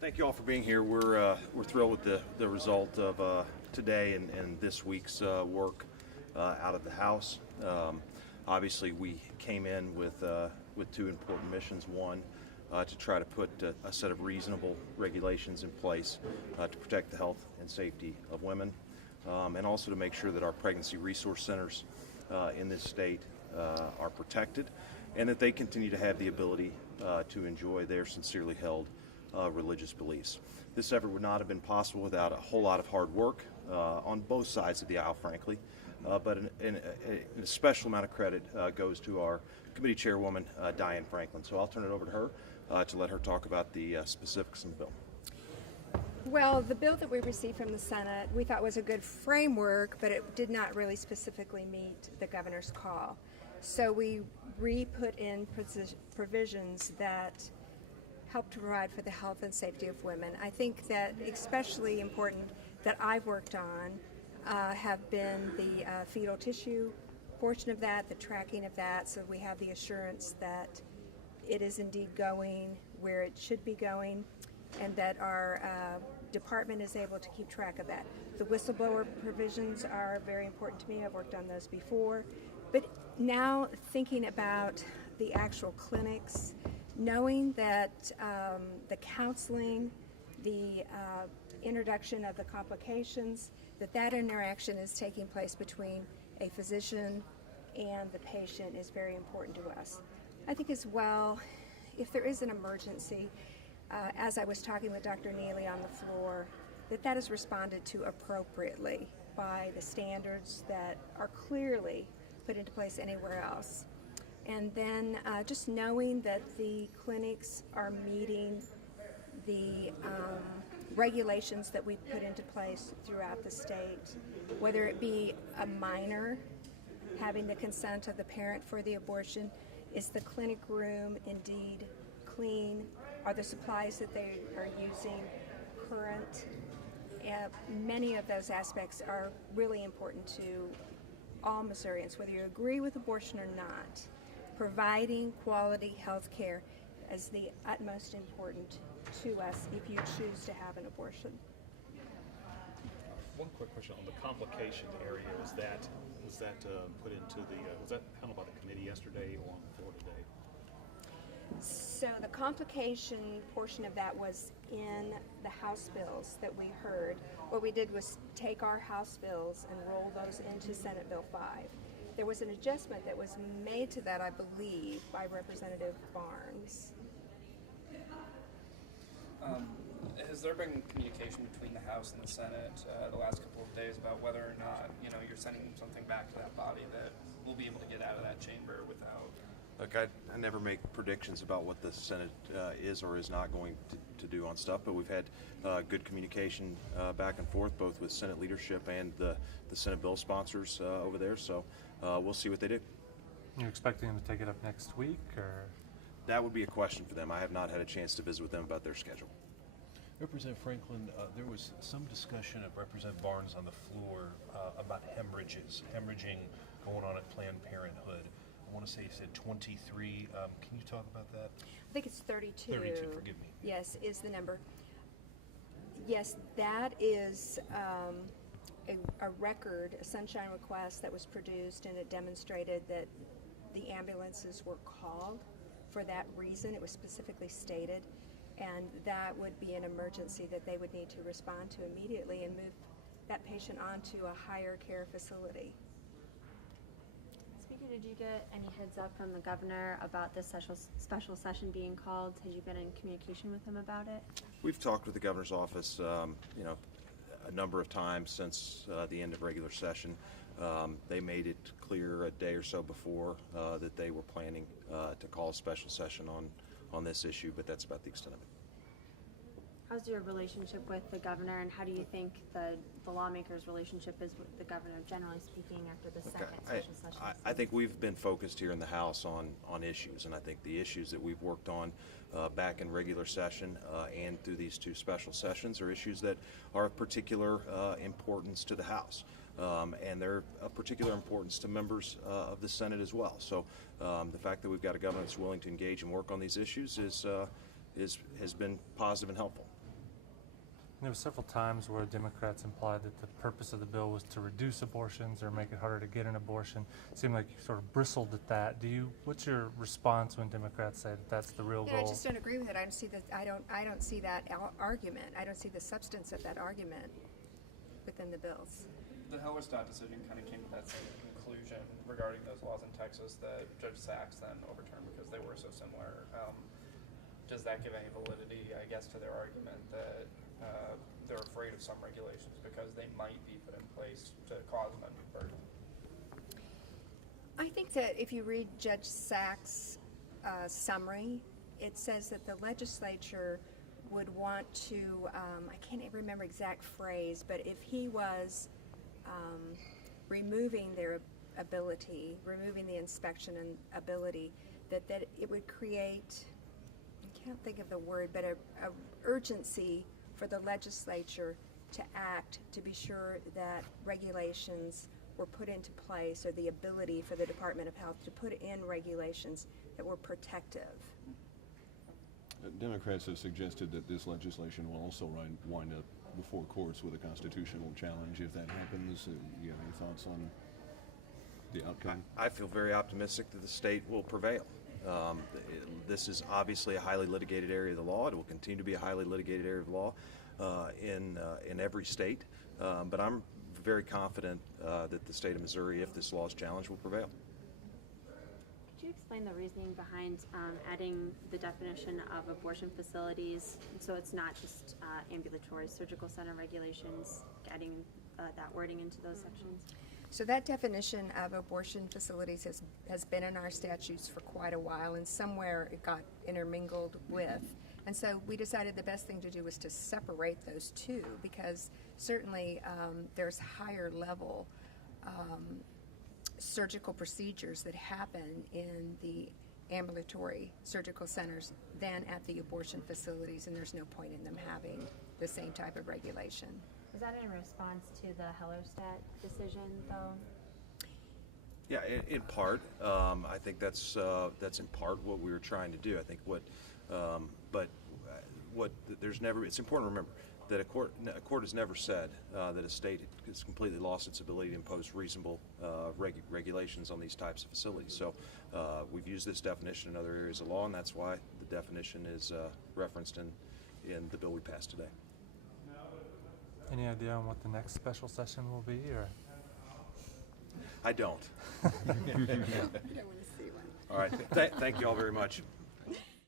Thank you all for being here. We're thrilled with the result of today and this week's work out of the House. Obviously, we came in with two important missions. One, to try to put a set of reasonable regulations in place to protect the health and safety of women, and also to make sure that our pregnancy resource centers in this state are protected, and that they continue to have the ability to enjoy their sincerely held religious beliefs. This effort would not have been possible without a whole lot of hard work on both sides of the aisle, frankly. But a special amount of credit goes to our committee chairwoman, Diane Franklin. So I'll turn it over to her to let her talk about the specifics of the bill. Well, the bill that we received from the Senate we thought was a good framework, but it did not really specifically meet the governor's call. So we re-put in provisions that help to provide for the health and safety of women. I think that especially important that I've worked on have been the fetal tissue portion of that, the tracking of that, so we have the assurance that it is indeed going where it should be going, and that our department is able to keep track of that. The whistleblower provisions are very important to me. I've worked on those before. But now thinking about the actual clinics, knowing that the counseling, the introduction of the complications, that interaction is taking place between a physician and the patient is very important to us. I think as well, if there is an emergency, as I was talking with Dr. Neely on the floor, that is responded to appropriately by the standards that are clearly put into place anywhere else. And then just knowing that the clinics are meeting the regulations that we've put into place throughout the state, whether it be a minor having the consent of the parent for the abortion, is the clinic room indeed clean? Are the supplies that they are using current? Many of those aspects are really important to all Missourians, whether you agree with abortion or not. Providing quality health care is the utmost important to us if you choose to have an abortion. One quick question on the complications area. Was that put into was that handled by the committee yesterday or on the floor today? So the complication portion of that was in the House bills that we heard. What we did was take our House bills and roll those into Senate Bill 5. There was an adjustment that was made to that, I believe, by Representative Barnes. Has there been communication between the House and the Senate the last couple of days about whether or not you're sending something back to that body that we'll be able to get out of that chamber without? Look, I never make predictions about what the Senate is or is not going to do on stuff, but we've had good communication back and forth, both with Senate leadership and the Senate bill sponsors over there, so we'll see what they do. You're expecting them to take it up next week, or? That would be a question for them. I have not had a chance to visit with them about their schedule. Representative Franklin, there was some discussion of Representative Barnes on the floor about hemorrhaging going on at Planned Parenthood. I want to say you said 23. Can you talk about that? I think it's 32. 32, forgive me. Yes, is the number. Yes, that is a record, a sunshine request that was produced, and it demonstrated that the ambulances were called for that reason. It was specifically stated, and that would be an emergency that they would need to respond to immediately and move that patient on to a higher care facility. Speaker, did you get any heads up from the governor about this special session being called? Had you been in communication with him about it? We've talked with the governor's office, a number of times since the end of regular session. They made it clear a day or so before that they were planning to call a special session on this issue, but that's about the extent of it. How's your relationship with the governor, and how do you think the lawmakers' relationship is with the governor, generally speaking, after the second special session? I think we've been focused here in the House on issues, and I think the issues that we've worked on back in regular session and through these two special sessions are issues that are of particular importance to the House. And they're of particular importance to members of the Senate as well. So the fact that we've got a governor that's willing to engage and work on these issues has been positive and helpful. There were several times where Democrats implied that the purpose of the bill was to reduce abortions or make it harder to get an abortion. It seemed like you sort of bristled at that. What's your response when Democrats say that that's the real I goal? just don't agree with it. I don't see that. I don't see that argument. I don't see the substance of that argument within the bills. The Hellerstadt decision kind of came to that same conclusion regarding those laws in Texas that Judge Sachs then overturned because they were so similar. Does that give any validity, I guess, to their argument that they're afraid of some regulations because they might be put in place to cause an undue burden? I think that if you read Judge Sachs' summary, it says that the legislature would want to, I can't even remember exact phrase, but if he was removing their ability, removing the inspection and ability, that it would create, I can't think of the word, but a urgency for the legislature to act to be sure that regulations were put into place, or the ability for the Department of Health to put in regulations that were protective. Democrats have suggested that this legislation will also wind up before courts with a constitutional challenge if that happens. Do you have any thoughts on the outcome? I feel very optimistic that the state will prevail. This is obviously a highly litigated area of the law. It will continue to be a highly litigated area of the law in every state. But I'm very confident that the state of Missouri, if this law is challenged, will prevail. Could you explain the reasoning behind adding the definition of abortion facilities, so it's not just ambulatory surgical center regulations, adding that wording into those sections? So that definition of abortion facilities has been in our statutes for quite a while, and somewhere it got intermingled with. And so we decided the best thing to do was to separate those two, because certainly there's higher level surgical procedures that happen in the ambulatory surgical centers than at the abortion facilities, and there's no point in them having the same type of regulation. Was that in response to the Hellerstadt decision, though? Yeah, in part. I think that's in part what we were trying to do. I think it's important to remember that a court has never said that a state has completely lost its ability to impose reasonable regulations on these types of facilities. So we've used this definition in other areas of law, and that's why the definition is referenced in the bill we passed today. Any idea on what the next special session will be, or? I don't. I don't want to see one. All right. Thank you all very much.